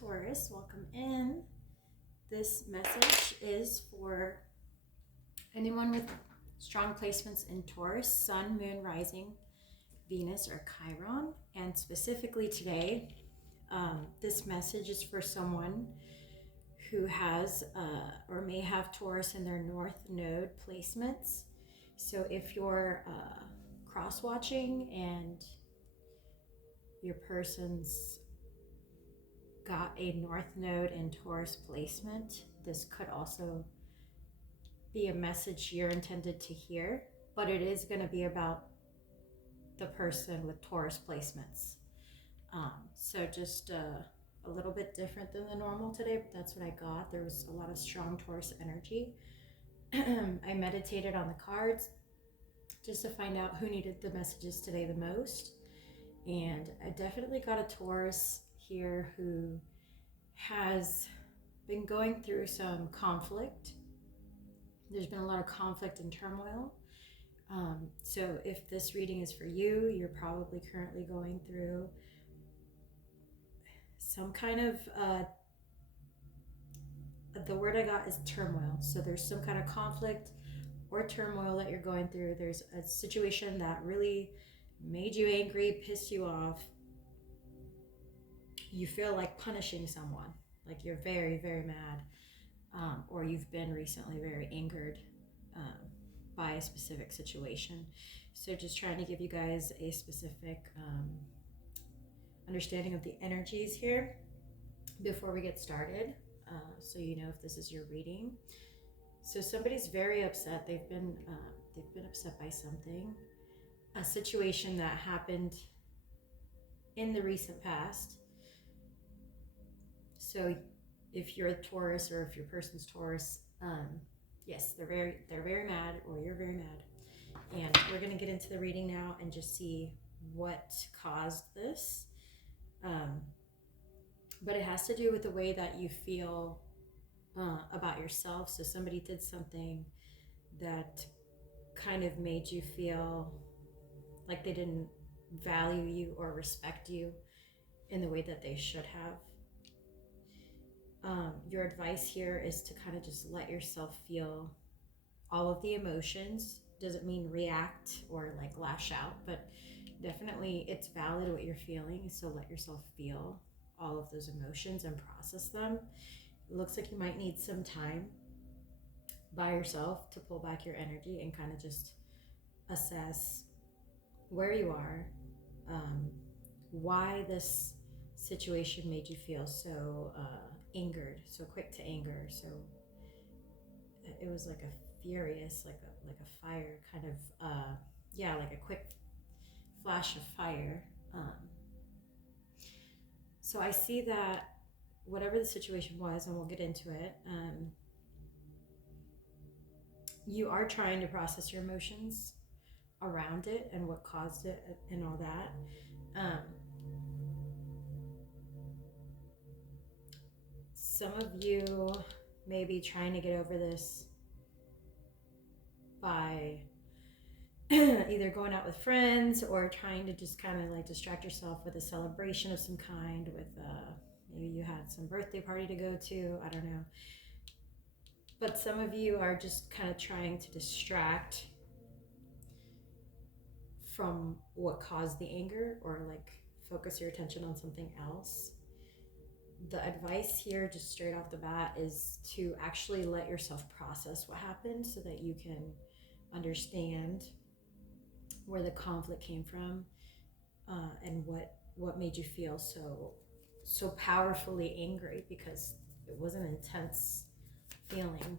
Taurus, welcome in. This message is for anyone with strong placements in Taurus, Sun, Moon, Rising, Venus, or Chiron. And specifically today, this message is for someone who has or may have Taurus in their North Node placements. So if you're cross-watching and your person's got a North Node in Taurus placement, this could also be a message you're intended to hear, but it is going to be about the person with Taurus placements. So just a little bit different than the normal today, but that's what I got. There was a lot of strong Taurus energy. I meditated on the cards just to find out who needed the messages today the most. And I definitely got a Taurus here who has been going through some conflict. There's been a lot of conflict and turmoil. So if this reading is for you, you're probably currently going through some kind of, the word I got is turmoil. So there's some kind of conflict or turmoil that you're going through. There's a situation that really made you angry, pissed you off. You feel like punishing someone, like you're very, very mad, or you've been recently very angered by a specific situation. So just trying to give you guys a specific understanding of the energies here before we get started, so you know if this is your reading. So somebody's very upset. They've been upset by something, a situation that happened in the recent past. So if you're a Taurus or if your person's Taurus, yes, they're very mad, or you're very mad. And we're going to get into the reading now and just see what caused this. But it has to do with the way that you feel about yourself. So somebody did something that kind of made you feel like they didn't value you or respect you in the way that they should have. Your advice here is to kind of just let yourself feel all of the emotions. Doesn't mean react or like lash out, but definitely it's valid what you're feeling. So let yourself feel all of those emotions and process them. It looks like you might need some time by yourself to pull back your energy and kind of just assess where you are, why this situation made you feel so angered, so quick to anger. So it was like a furious, like a fire kind of, like a quick flash of fire. So I see that whatever the situation was, and we'll get into it, you are trying to process your emotions around it and what caused it and all that. Some of you may be trying to get over this by either going out with friends or trying to just kind of like distract yourself with a celebration of some kind, with maybe you had some birthday party to go to, I don't know. But some of you are just kind of trying to distract from what caused the anger, or like focus your attention on something else. The advice here, just straight off the bat, is to actually let yourself process what happened so that you can understand where the conflict came from, and what made you feel so powerfully angry, because it was an intense feeling.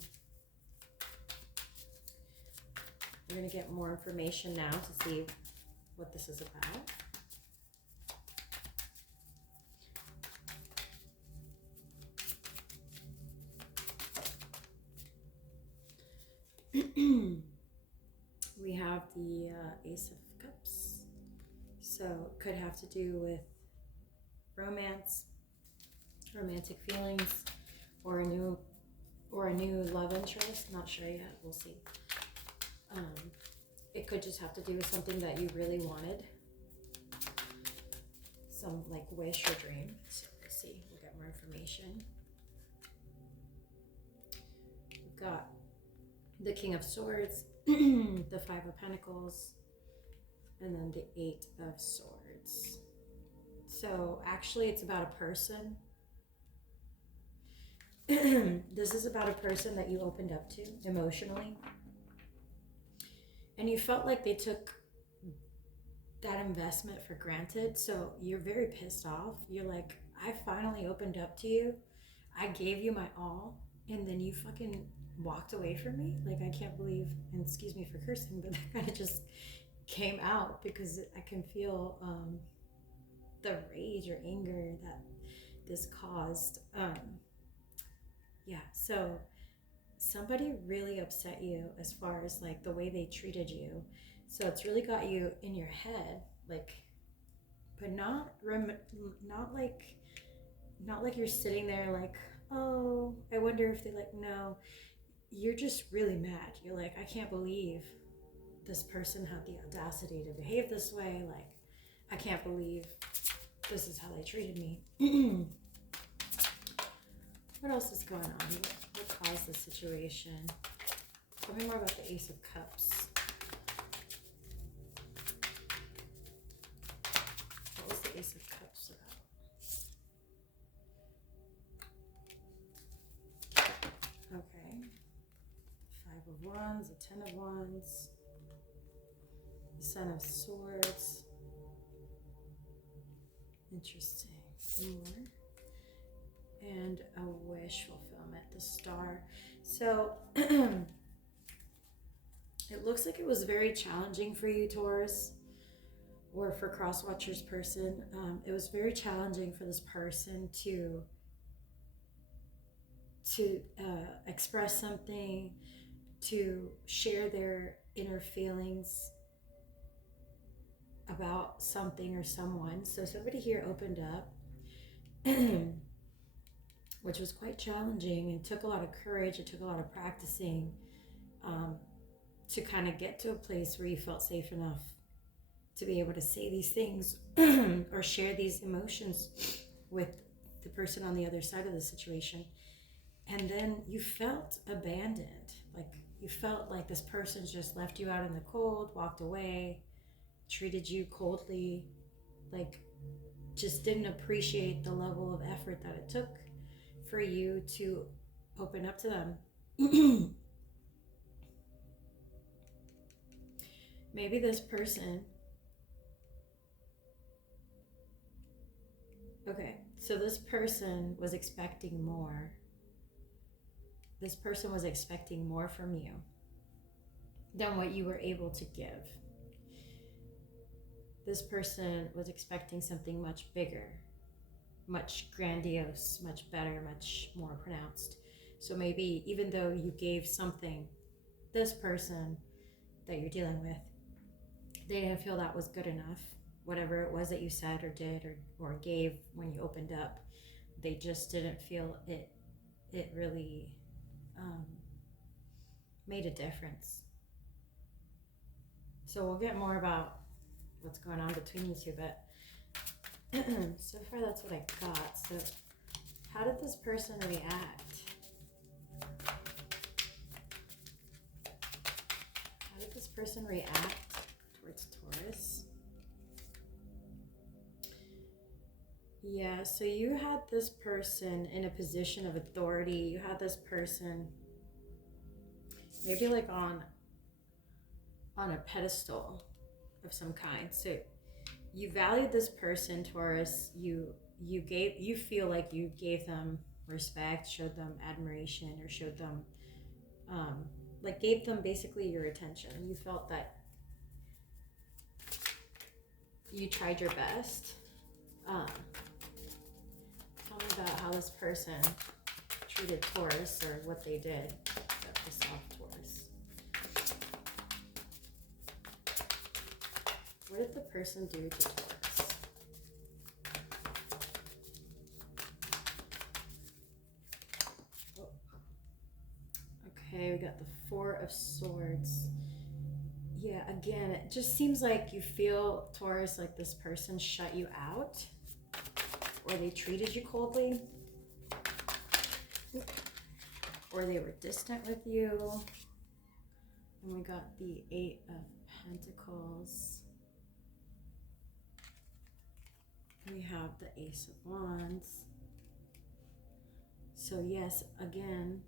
We're going to get more information now to see what this is about. We have the Ace of Cups. So it could have to do with romance, romantic feelings, or a new love interest. Not sure yet. We'll see. It could just have to do with something that you really wanted, some like wish or dream. So we'll see. We'll get more information. We've got the King of Swords, the Five of Pentacles, and then the Eight of Swords. So actually it's about a person. This is about a person that you opened up to emotionally. And you felt like they took that investment for granted. So you're very pissed off. You're like, I finally opened up to you. I gave you my all. And then you fucking walked away from me. Like, I can't believe, and excuse me for cursing, but that kind of just came out because I can feel the rage or anger that this caused. Yeah, so somebody really upset you as far as like the way they treated you. So it's really got you in your head, like, but not like you're sitting there like, oh, I wonder if they like, no, you're just really mad. You're like, I can't believe this person had the audacity to behave this way. Like, I can't believe this is how they treated me. What else is going on? What caused the situation? Tell me more about the Ace of Cups. What was the Ace of Cups about? Okay. Five of Wands, the Ten of Wands, the Son of Swords. Interesting. More. And a wish fulfillment, the Star. So it looks like it was very challenging for you, Taurus, or for Crosswatcher's person. It was very challenging for this person to express something, to share their inner feelings about something or someone. So somebody here opened up, which was quite challenging. It took a lot of courage. It took a lot of practicing to kind of get to a place where you felt safe enough to be able to say these things or share these emotions with the person on the other side of the situation. And then you felt abandoned. Like, you felt like this person's just left you out in the cold, walked away, treated you coldly, like just didn't appreciate the level of effort that it took for you to open up to them. Maybe this person, okay, so this person was expecting more. This person was expecting more from you than what you were able to give. This person was expecting something much bigger, much grandiose, much better, much more pronounced. So maybe even though you gave something, this person that you're dealing with, they didn't feel that was good enough. Whatever it was that you said or did or gave when you opened up, they just didn't feel it really made a difference. So we'll get more about what's going on between you two, but so far that's what I got. So how did this person react? How did this person react towards Taurus? Yeah, so you had this person in a position of authority. You had this person maybe like on a pedestal of some kind. So you valued this person, Taurus. You feel like you gave them respect, showed them admiration, or showed them like gave them basically your attention. You felt that you tried your best. Tell me about how this person treated Taurus, or what they did that pissed off Taurus. What did the person do to Taurus? Oh. Okay, we got the Four of Swords. Yeah, again, it just seems like you feel, Taurus, like this person shut you out. or they treated you coldly, or they were distant with you. And we got the 8 of Pentacles. We have the Ace of Wands. So yes, again,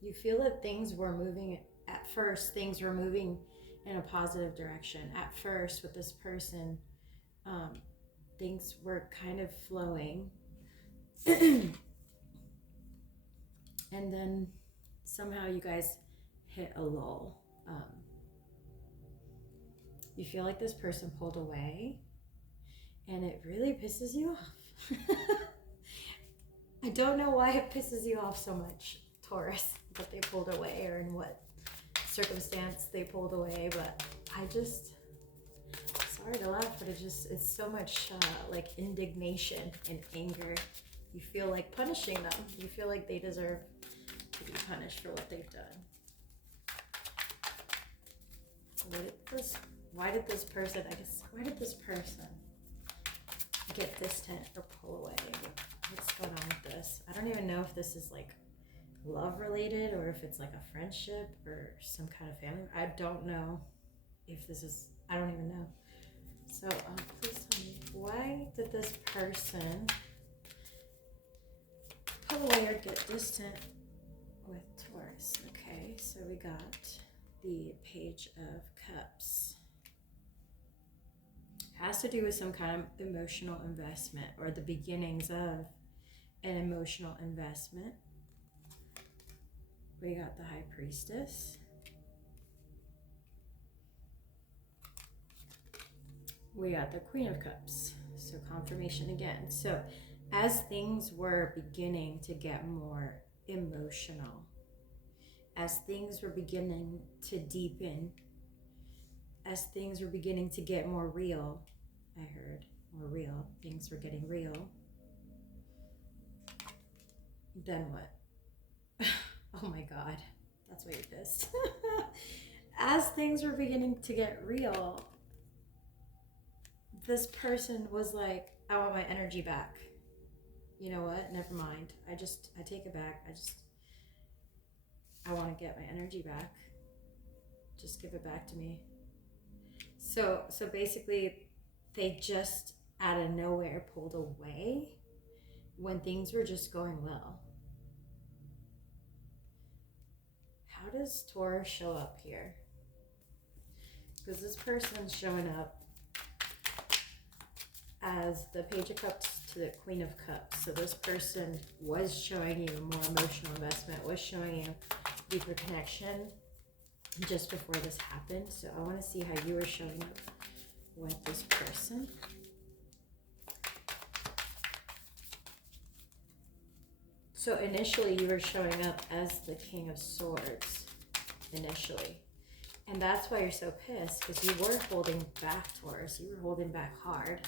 you feel that things were moving, at first things were moving in a positive direction. At first with this person, things were kind of flowing. And then somehow you guys hit a lull. You feel like this person pulled away, and it really pisses you off. I don't know why it pisses you off so much, Taurus, that they pulled away or in what circumstance they pulled away, but I just, sorry to laugh, but it's so much like indignation and anger. You feel like punishing them. You feel like they deserve to be punished for what they've done. Why did this person get distant or pull away? What's going on with this? I don't even know if this is like love related or if it's like a friendship or some kind of family. I don't know if this is, I don't even know. So please tell me, why did this person pull away or get distant with Taurus? Okay, so we got the Page of Cups. Has to do with some kind of emotional investment or the beginnings of an emotional investment. We got the High Priestess. We got the Queen of Cups. So confirmation again. So as things were beginning to get more emotional, as things were beginning to deepen, as things were beginning to get more real, I heard more real, things were getting real, then what? Oh my God, that's why you're pissed. As things were beginning to get real, this person was like, I want my energy back. You know what? Never mind. I take it back. I want to get my energy back. Just give it back to me. So basically, they just out of nowhere pulled away when things were just going well. How does Taurus show up here? Because this person's showing up as the Page of Cups to the Queen of Cups. So this person was showing you more emotional investment, was showing you deeper connection just before this happened. So I want to see how you were showing up with this person. So initially you were showing up as the King of Swords, initially. And that's why you're so pissed, because you were holding back, Taurus. You were holding back hard.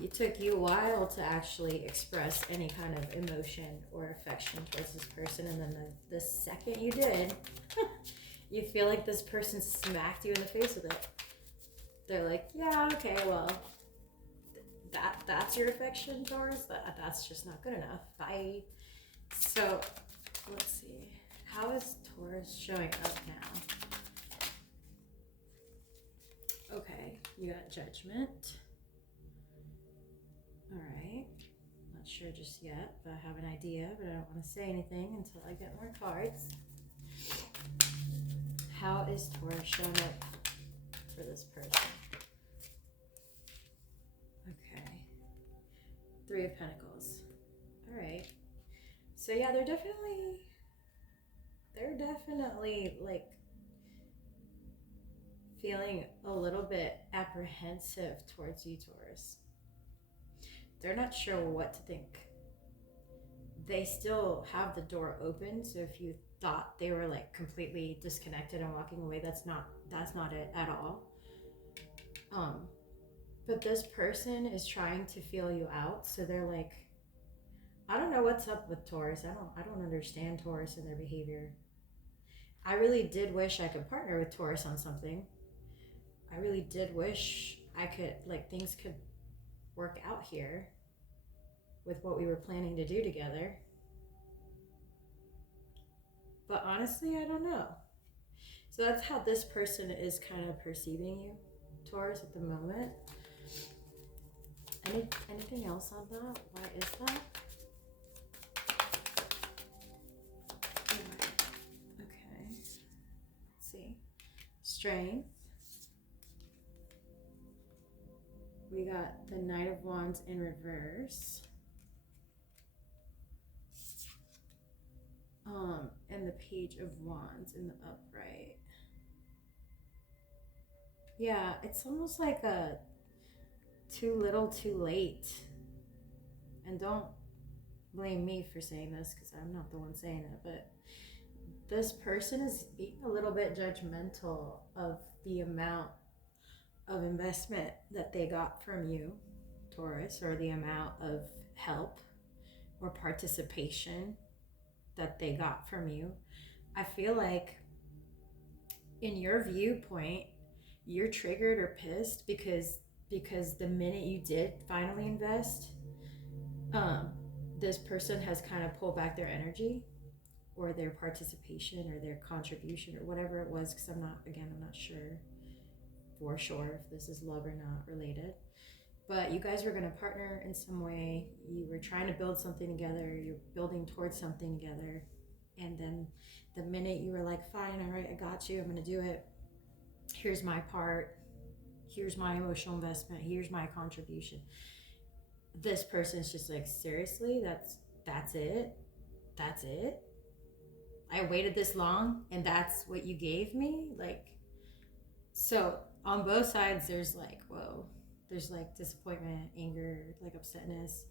It took you a while to actually express any kind of emotion or affection towards this person. And then the second you did, you feel like this person smacked you in the face with it. They're like, yeah, okay, well, that's your affection, Taurus? That's just not good enough. Bye. So, let's see. How is Taurus showing up now? Okay, you got Judgment. Alright. Not sure just yet, but I have an idea, but I don't want to say anything until I get more cards. How is Taurus showing up for this person? Okay. 3 of Pentacles. Alright. So yeah, they're definitely like feeling a little bit apprehensive towards you, Taurus. They're not sure what to think. They still have the door open, so if you thought they were like completely disconnected and walking away, that's not it at all. But this person is trying to feel you out, so they're like, I don't know what's up with Taurus. I don't understand Taurus and their behavior. I really did wish I could partner with Taurus on something. I really did wish I could, like, things could work out here with what we were planning to do together. But honestly, I don't know. So that's how this person is kind of perceiving you, Taurus, at the moment. Anything else on that? Why is that? Okay. Let's see. Strength. We got the Knight of Wands in reverse. And the Page of Wands in the upright. Yeah, it's almost like a too little, too late. And don't blame me for saying this because I'm not the one saying it, but this person is being a little bit judgmental of the amount of investment that they got from you, Taurus, or the amount of help or participation that they got from you. I feel like in your viewpoint, you're triggered or pissed because the minute you did finally invest, this person has kind of pulled back their energy or their participation or their contribution or whatever it was, because I'm not sure for sure if this is love or not related. But you guys were going to partner in some way. You were trying to build something together. You're building towards something together. And then the minute you were like, fine, all right, I got you. I'm going to do it. Here's my part. Here's my emotional investment. Here's my contribution. This person's just like, seriously? That's it? That's it? I waited this long and that's what you gave me? Like, so on both sides, there's like, whoa. There's like disappointment, anger, like upsetness.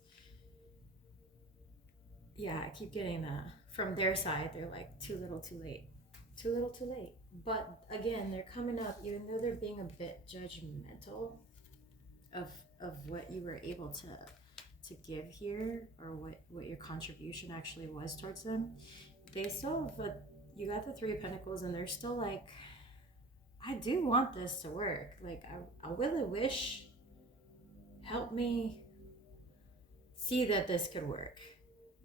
Yeah, I keep getting that. From their side, they're like, too little, too late. Too little, too late. But again, they're coming up, even though they're being a bit judgmental of what you were able to give here, or what your contribution actually was towards them. They still have you got the Three of Pentacles, and they're still like, I do want this to work. Like, I really wish, help me see that this could work.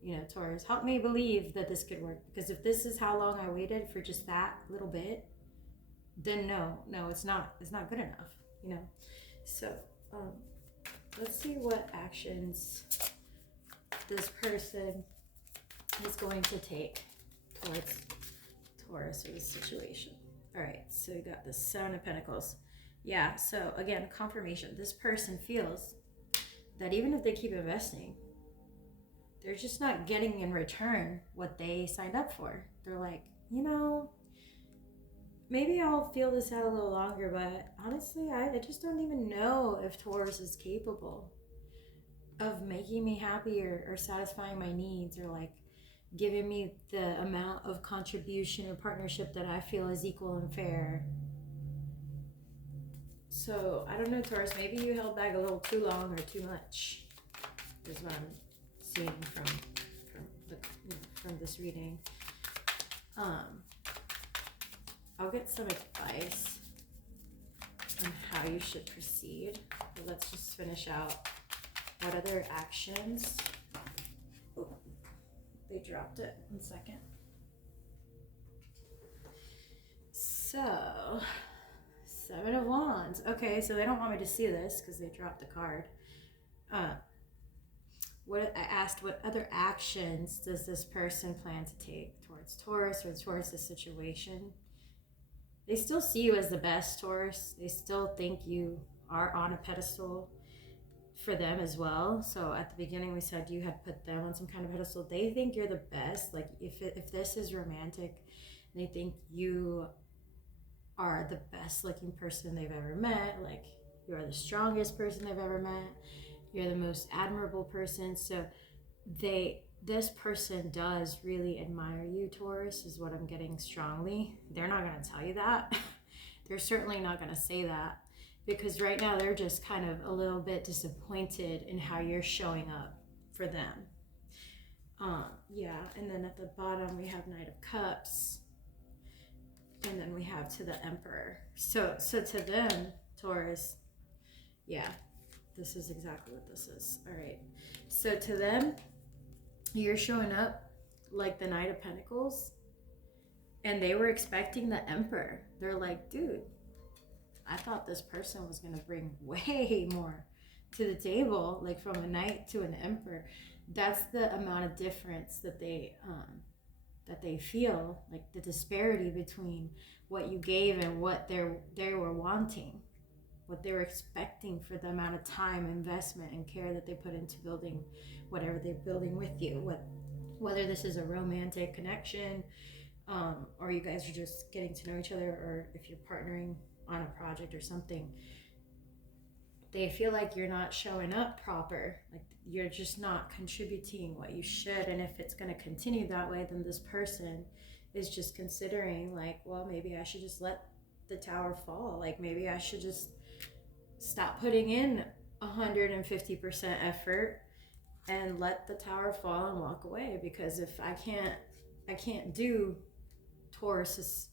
You know, Taurus, help me believe that this could work. Because if this is how long I waited for just that little bit, then no, it's not good enough, you know. So let's see what actions this person is going to take towards Taurus or this situation. All right, so you got the Seven of Pentacles. Yeah, so again, confirmation. This person feels that even if they keep investing, they're just not getting in return what they signed up for. They're like, you know, maybe I'll feel this out a little longer, but honestly, I just don't even know if Taurus is capable of making me happy or satisfying my needs, or like giving me the amount of contribution or partnership that I feel is equal and fair. So I don't know, Taurus, maybe you held back a little too long or too much, is what I'm seeing from this reading. I'll get some advice on how you should proceed, but let's just finish out what other actions. Oh, they dropped it. 1 second. So, Seven of Wands. Okay, so they don't want me to see this because they dropped the card. What I asked, what other actions does this person plan to take towards Taurus or towards this situation? They still see you as the best, Taurus. They still think you are on a pedestal for them as well. So at the beginning we said you had put them on some kind of pedestal. They think you're the best. Like if this is romantic, they think you are the best looking person they've ever met. Like, you are the strongest person they've ever met. You're the most admirable person. So this person does really admire you, Taurus, is what I'm getting strongly. They're not going to tell you that. They're certainly not going to say that, because right now they're just kind of a little bit disappointed in how you're showing up for them. Yeah, and then at the bottom we have Knight of Cups, and then we have to the Emperor. So to them, Taurus, yeah, This is exactly what this is. All right. So to them, you're showing up like the Knight of Pentacles, and they were expecting the Emperor. They're like, dude, I thought this person was going to bring way more to the table, like from a knight to an emperor. That's the amount of difference that they feel, like the disparity between what you gave and what they were wanting, what they were expecting for the amount of time, investment, and care that they put into building whatever they're building with you. Whether this is a romantic connection, or you guys are just getting to know each other, or if you're partnering on a project or something, they feel like you're not showing up proper, like you're just not contributing what you should. And if it's going to continue that way, then this person is just considering like, well, maybe I should just let the tower fall. Like maybe I should just stop putting in 150% effort and let the tower fall and walk away, because if I can't do Taurus's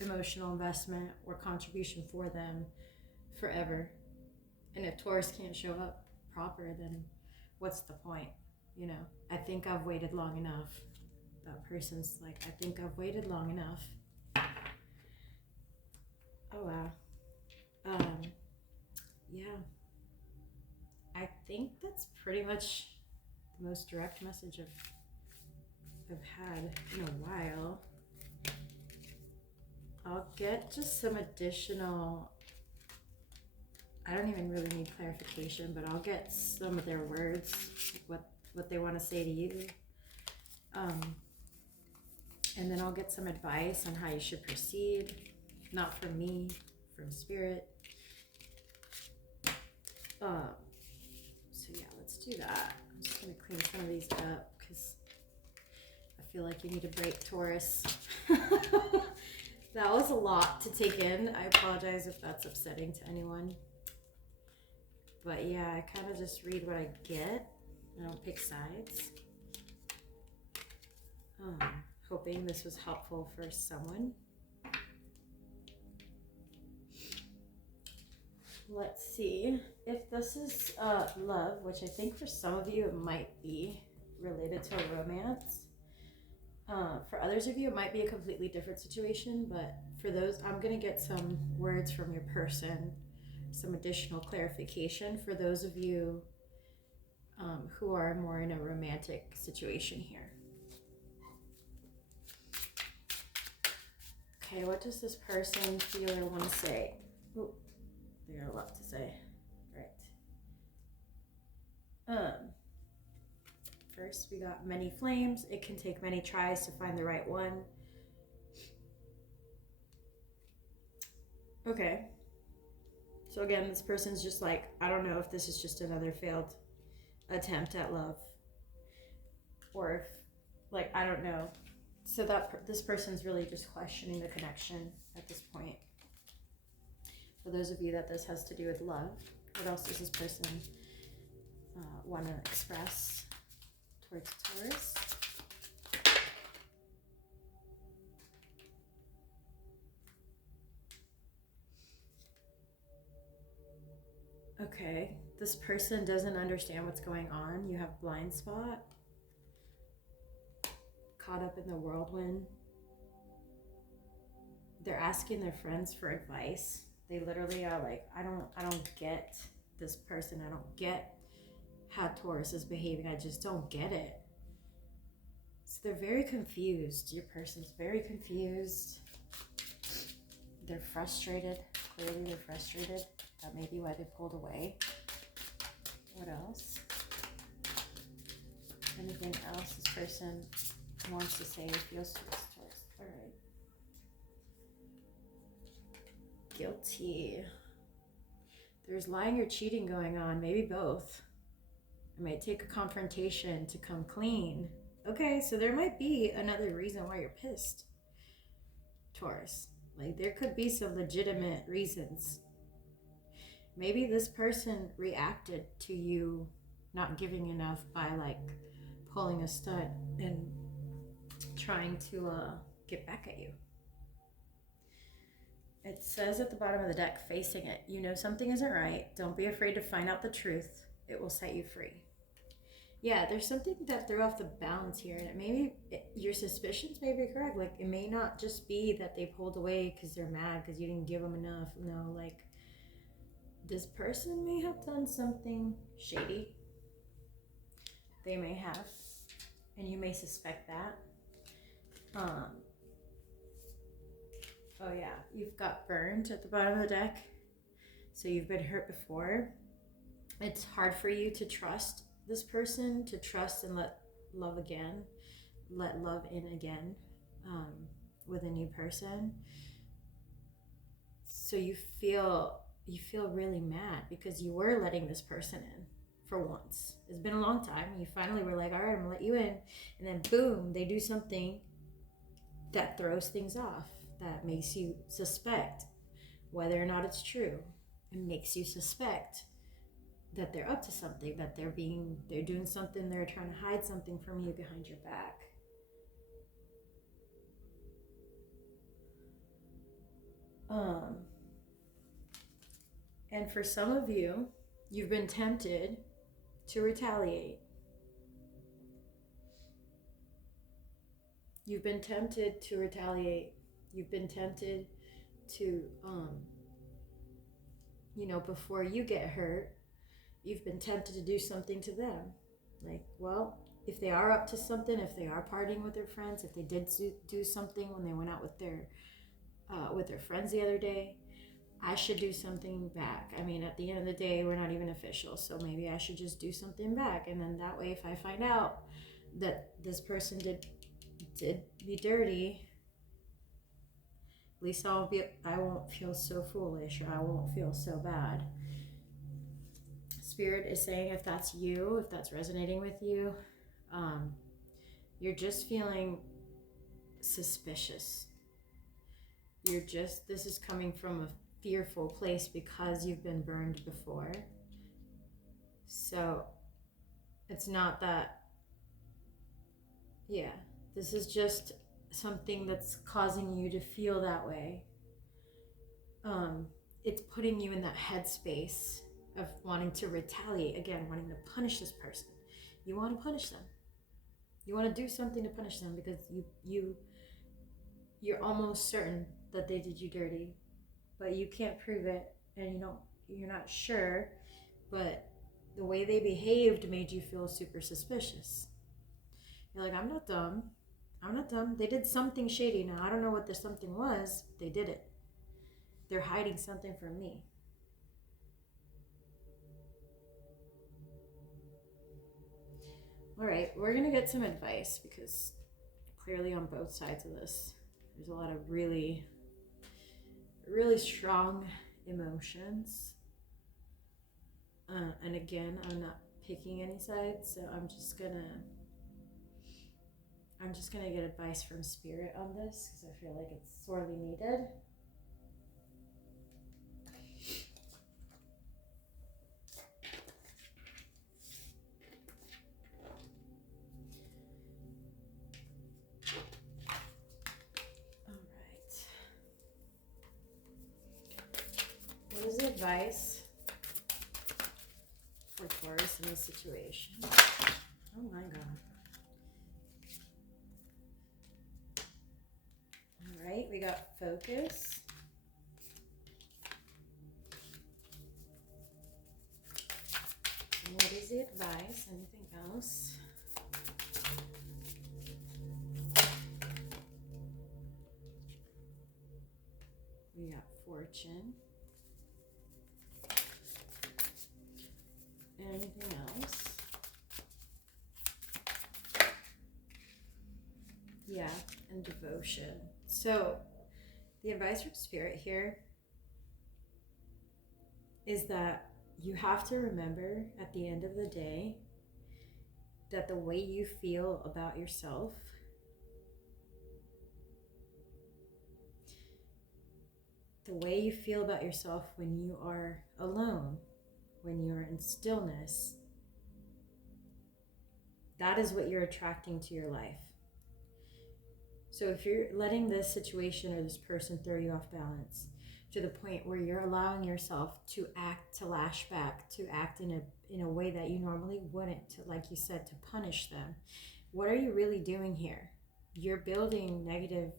emotional investment or contribution for them forever. And if Taurus can't show up proper, then what's the point? You know, I think I've waited long enough. That person's like, I think I've waited long enough. Oh wow. Yeah, I think that's pretty much the most direct message I've had in a while. I'll get just some additional, I don't even really need clarification, but I'll get some of their words, what they want to say to you. And then I'll get some advice on how you should proceed, not from me, from spirit. So yeah, let's do that. I'm just going to clean some of these up because I feel like you need a break, Taurus. That was a lot to take in. I apologize if that's upsetting to anyone. But yeah, I kind of just read what I get. I don't pick sides. Hoping this was helpful for someone. Let's see if this is love, which I think for some of you it might be related to a romance. For others of you, it might be a completely different situation, but for those, I'm going to get some words from your person, some additional clarification for those of you who are more in a romantic situation here. Okay, what does this person feel or want to say? Ooh, they got a lot to say. Right. First, we got many flames. It can take many tries to find the right one. Okay. So again, this person's just like, I don't know if this is just another failed attempt at love. Or if, like, I don't know. So that this person's really just questioning the connection at this point. For those of you that this has to do with love, what else does this person want to express towards Taurus? Okay, this person doesn't understand what's going on. You have blind spot. Caught up in the whirlwind. They're asking their friends for advice. They literally are like, I don't get this person. I don't get how Taurus is behaving. I just don't get it. So they're very confused. Your person's very confused. They're frustrated. Clearly they're frustrated. That may be why they pulled away. What else? Anything else this person wants to say or feels towards Taurus? All right. Guilty. There's lying or cheating going on, maybe both. It might take a confrontation to come clean. Okay, so there might be another reason why you're pissed, Taurus. Like there could be some legitimate reasons. Maybe this person reacted to you not giving enough by like pulling a stunt and trying to get back at you. It says at the bottom of the deck, facing it. You know something isn't right. Don't be afraid to find out the truth. It will set you free. Yeah, there's something that threw off the balance here. And your suspicions may be correct. Like, it may not just be that they pulled away because they're mad because you didn't give them enough. No, like, this person may have done something shady. They may have. And you may suspect that. Oh yeah, you've got burned at the bottom of the deck. So you've been hurt before. It's hard for you to trust this person, to trust and let love again, let love in again with a new person. So you feel really mad because you were letting this person in for once. It's been a long time. You finally were like, all right, I'm gonna let you in. And then boom, they do something that throws things off, that makes you suspect whether or not it's true. It makes you suspect that they're up to something, that they're doing something, they're trying to hide something from you behind your back. And for some of you, you've been tempted to retaliate. You've been tempted to retaliate. You've been tempted to, before you get hurt, you've been tempted to do something to them. Like, well, if they are up to something, if they are partying with their friends, if they did do something when they went out with their friends the other day, I should do something back. I mean, at the end of the day, we're not even official, so maybe I should just do something back. And then that way, if I find out that this person did be dirty, at least I won't feel so foolish, or I won't feel so bad. Spirit is saying, if that's you, if that's resonating with you, you're just feeling suspicious. This is coming from a fearful place because you've been burned before. So it's not that, yeah, this is just something that's causing you to feel that way. It's putting you in that headspace of wanting to retaliate again, wanting to punish this person. You want to punish them. You want to do something to punish them because you're almost certain that they did you dirty, but you can't prove it, and you're not sure, but the way they behaved made you feel super suspicious. You're like, I'm not dumb. They did something shady. Now, I don't know what the something was. They did it. They're hiding something from me. All right, we're going to get some advice because clearly on both sides of this, there's a lot of really, really strong emotions. And again, I'm not picking any sides, so I'm just gonna get advice from Spirit on this because I feel like it's sorely needed. What is the advice for Taurus in this situation? Oh my God. All right, we got focus. And what is the advice? Anything else? We got fortune. Anything else? Yeah, and devotion. So the advice from Spirit here is that you have to remember at the end of the day that the way you feel about yourself when you are alone, when you're in stillness, that is what you're attracting to your life. So if you're letting this situation or this person throw you off balance, to the point where you're allowing yourself to act, to lash back, to act in a way that you normally wouldn't, to, like you said, to punish them. What are you really doing here? You're building negative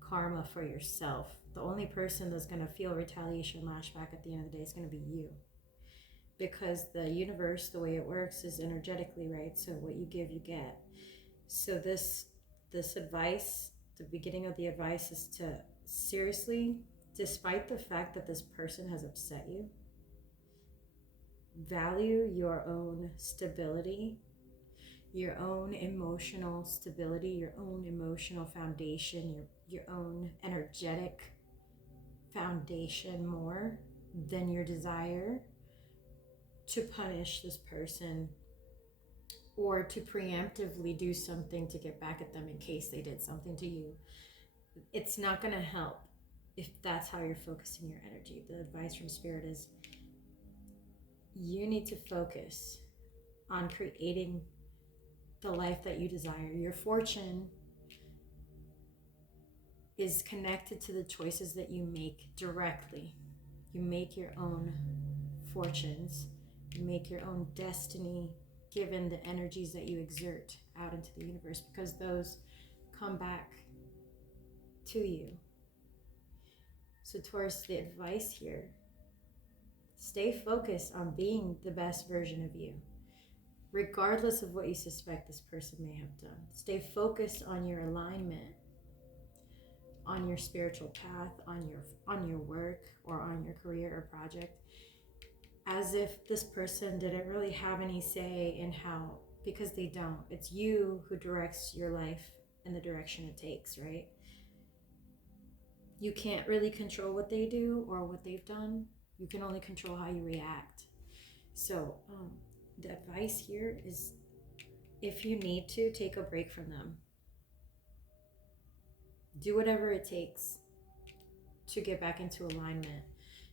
karma for yourself. The only person that's going to feel retaliation, lash back at the end of the day is going to be you. Because the universe, the way it works is energetically, right? So what you give, you get. So this advice, the beginning of the advice is to seriously, despite the fact that this person has upset you, value your own stability, your own emotional stability, your own emotional foundation, your own energetic foundation more than your desire to punish this person or to preemptively do something to get back at them in case they did something to you. It's not going to help if that's how you're focusing your energy. The advice from Spirit is you need to focus on creating the life that you desire. Your fortune is connected to the choices that you make directly. You make your own fortunes. You make your own destiny given the energies that you exert out into the universe, because those come back to you. So Taurus, the advice here, stay focused on being the best version of you, regardless of what you suspect this person may have done. Stay focused on your alignment, on your spiritual path, on your work, or on your career or project, as if this person didn't really have any say in how, because they don't. It's you who directs your life in the direction it takes, right? You can't really control what they do or what they've done. You can only control how you react. So the advice here is, if you need to, take a break from them. Do whatever it takes to get back into alignment,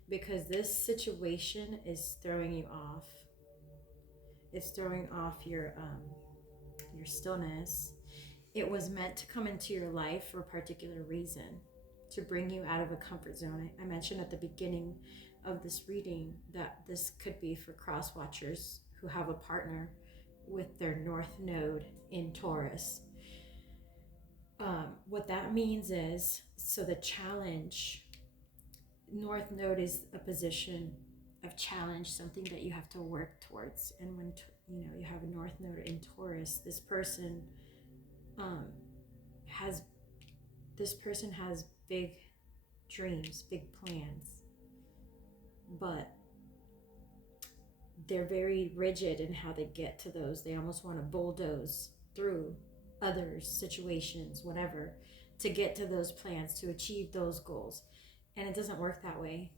because this situation is throwing you off. It's throwing off your stillness. It was meant to come into your life for a particular reason, to bring you out of a comfort zone. I mentioned at the beginning of this reading that this could be for cross watchers who have a partner with their North Node in Taurus. What that means is, so the challenge, North Node is a position of challenge, something that you have to work towards. And when you have a North Node in Taurus, this person has big dreams, big plans, but they're very rigid in how they get to those. They almost want to bulldoze through others, situations, whatever, to get to those plans, to achieve those goals. And it doesn't work that way.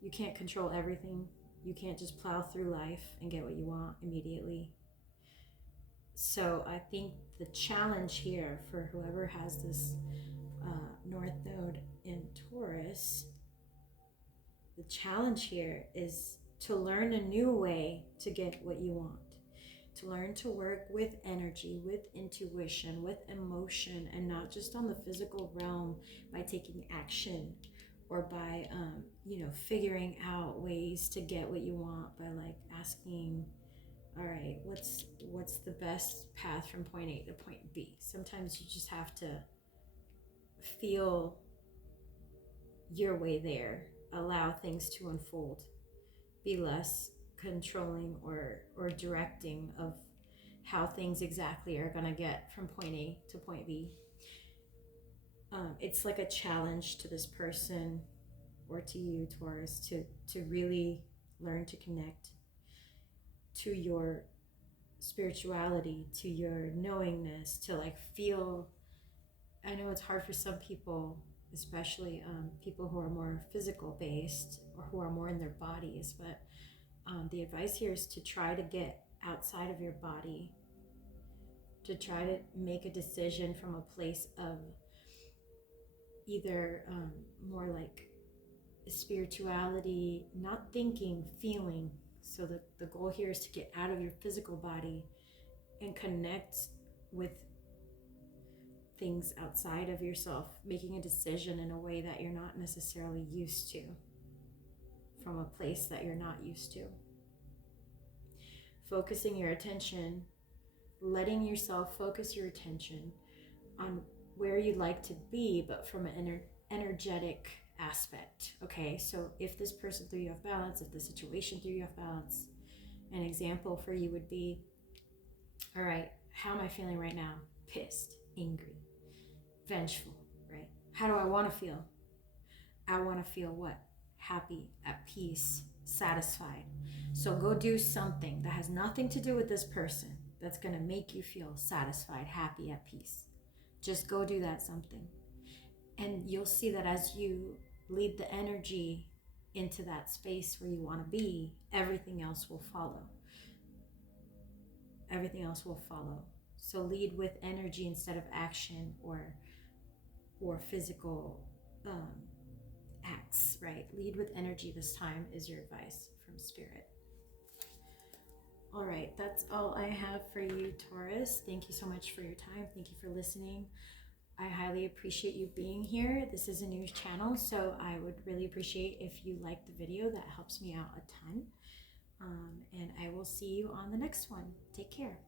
You can't control everything. You can't just plow through life and get what you want immediately. So I think the challenge here for whoever has this North Node in Taurus, the challenge here is to learn a new way to get what you want. To learn to work with energy, with intuition, with emotion, and not just on the physical realm by taking action or by, figuring out ways to get what you want by like asking, all right, what's the best path from point A to point B? Sometimes you just have to feel your way there, allow things to unfold, be less controlling or directing of how things exactly are going to get from point A to point B. It's like a challenge to this person or to you, Taurus, to really learn to connect to your spirituality, to your knowingness, to like feel. I know it's hard for some people, especially people who are more physical based or who are more in their bodies, but the advice here is to try to get outside of your body, to try to make a decision from a place of either more like spirituality, not thinking, feeling. So the goal here is to get out of your physical body and connect with things outside of yourself, making a decision in a way that you're not necessarily used to, from a place that you're not used to. Focusing your attention, letting yourself focus your attention on where you'd like to be, but from an energetic aspect. Okay, so if this person threw you off balance, if the situation threw you off balance, an example for you would be, all right, how am I feeling right now? Pissed, angry, vengeful, right? How do I want to feel? I want to feel what? Happy, at peace, satisfied. So go do something that has nothing to do with this person that's going to make you feel satisfied, happy, at peace. Just go do that something. And you'll see that as you lead the energy into that space where you want to be, everything else will follow. Everything else will follow. So lead with energy instead of action or physical acts, right? Lead with energy this time is your advice from Spirit. All right, that's all I have for you, Taurus. Thank you so much for your time. Thank you for listening. I highly appreciate you being here. This is a new channel, so I would really appreciate if you like the video. That helps me out a ton. And I will see you on the next one. Take care.